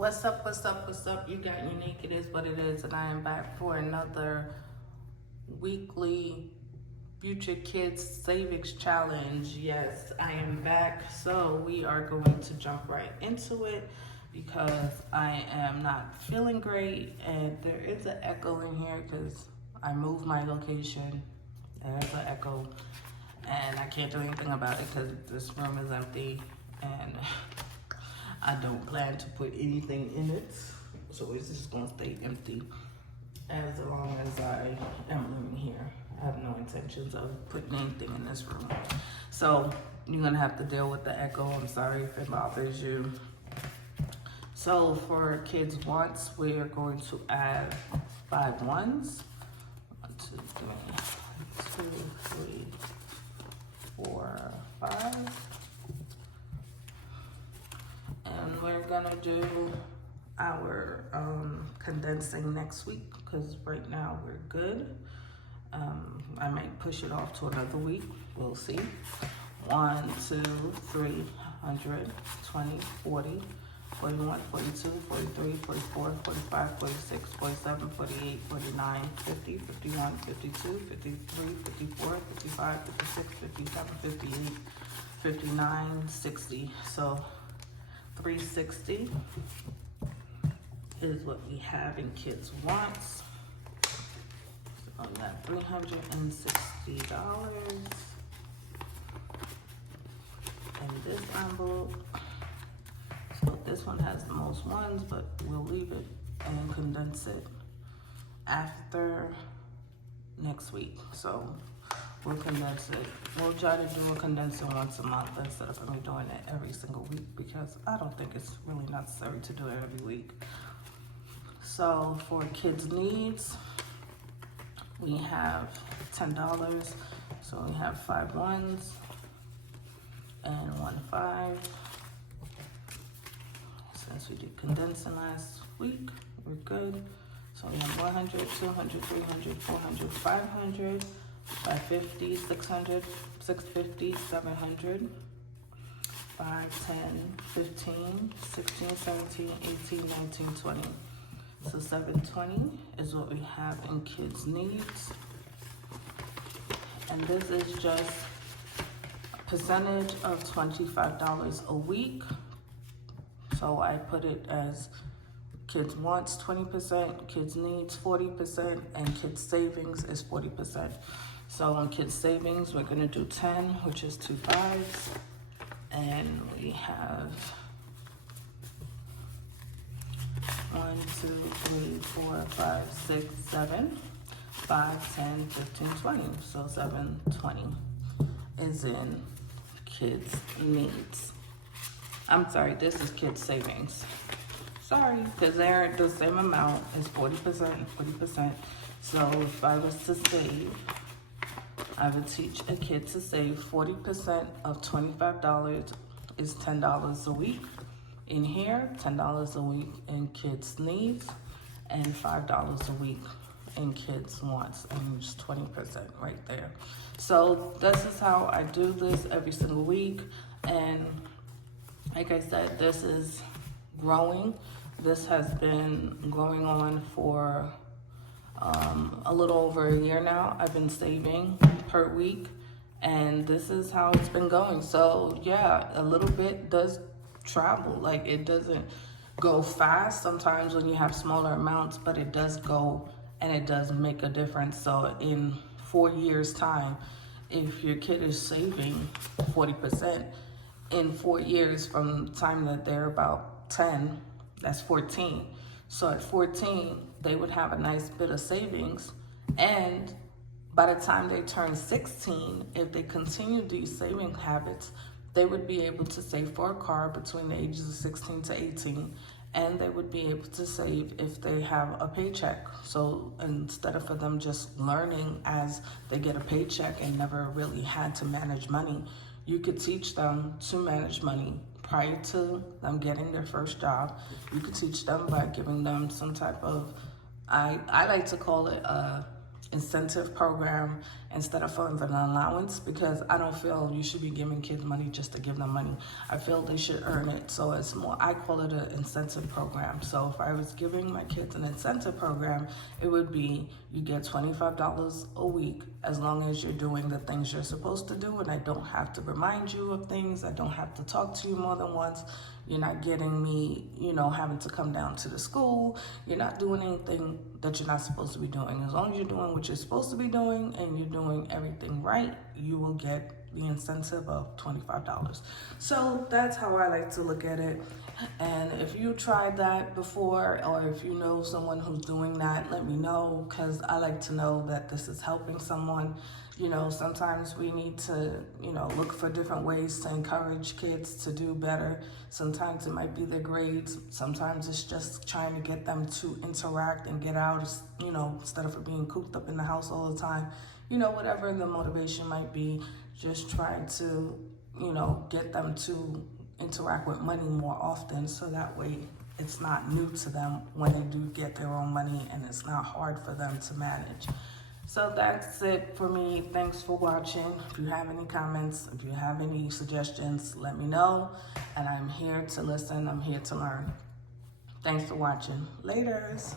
What's up? You got Unique, it is what it is, and I am back for another weekly Future Kids Savings Challenge. Yes, I am back. So we are going to jump right into it because I am not feeling great and there is an echo in here because I moved my location. There's an echo and I can't do anything about it because this room is empty and I don't plan to put anything in it, so it's just gonna stay empty as long as I am living here. I have no intentions of putting anything in this room. So you're gonna have to deal with the echo. I'm sorry if it bothers you. So for kids wants, we are going to add 5 ones. 1, 2, 3, 2, 3, 4, 5. And we're gonna do our condensing next week because right now we're good. I might push it off to another week. We'll see. 1, 2, 3, 100, 20, 40, 41, 42, 43, 44, 45, 46, 47, 48, 49, 50, 51, 52, 53, 54, 55, 56, 57, 58, 59, 60. So 360 is what we have in kids wants. So on that $360 in this envelope. So this one has the most ones, but we'll leave it and condense it after next week. So we'll condense it. We'll try to do a condensing once a month instead of me doing it every single week because I don't think it's really necessary to do it every week. So for kids' needs, we have $10. So we have 5 ones and 1 5. Since we did condensing last week, we're good. So we have 100, 200, 300, 400, 500. 550, 600, 650, 700, 5, 10, 15, 16, 17, 18, 19, 20. So 720 is what we have in kids' needs. And this is just a percentage of $25 a week. So I put it as kids wants 20%, kids needs 40%, and kids savings is 40%. So on kids savings, we're gonna do 10, which is 2 5s. And we have 1, 2, 3, 4, 5, 6, 7, 5, 10, 15, 20. So 720 is in kids needs. I'm sorry, this is kids savings. Sorry, because they're the same amount as 40% and 40%. So if I was to save, I would teach a kid to save 40% of $25 is $10 a week. In here, $10 a week in kids' needs and $5 a week in kids' wants, and just 20% right there. So this is how I do this every single week. And like I said, this is growing. This has been going on for a little over a year now. I've been saving per week, and this is how it's been going. So yeah, a little bit does travel. Like, it doesn't go fast sometimes when you have smaller amounts, but it does go and it does make a difference. So in 4 years time, if your kid is saving 40%, in 4 years from the time that they're about 10, that's 14. So at 14, they would have a nice bit of savings. And by the time they turn 16, if they continue these saving habits, they would be able to save for a car between the ages of 16 to 18. And they would be able to save if they have a paycheck. So instead of for them just learning as they get a paycheck and never really had to manage money, you could teach them to manage money prior to them getting their first job. You could teach them by giving them some type of, I like to call it a incentive program instead of an allowance, because I don't feel you should be giving kids money just to give them money. I feel they should earn it. So it's more, I call it an incentive program. So if I was giving my kids an incentive program, it would be you get $25 a week as long as you're doing the things you're supposed to do, and I don't have to remind you of things. I don't have to talk to you more than once. You're not getting me, having to come down to the school. You're not doing anything that you're not supposed to be doing. As long as you're doing what you're supposed to be doing and you're doing everything right, you will get the incentive of $25. So that's how I like to look at it. And if you tried that before, or if you know someone who's doing that, let me know, because I like to know that this is helping someone. Sometimes we need to, look for different ways to encourage kids to do better. Sometimes it might be their grades. Sometimes it's just trying to get them to interact and get out, instead of being cooped up in the house all the time. Whatever the motivation might be, just trying to, get them to interact with money more often, so that way it's not new to them when they do get their own money and it's not hard for them to manage. So that's it for me. Thanks for watching. If you have any comments, if you have any suggestions, let me know. And I'm here to listen. I'm here to learn. Thanks for watching. Laters.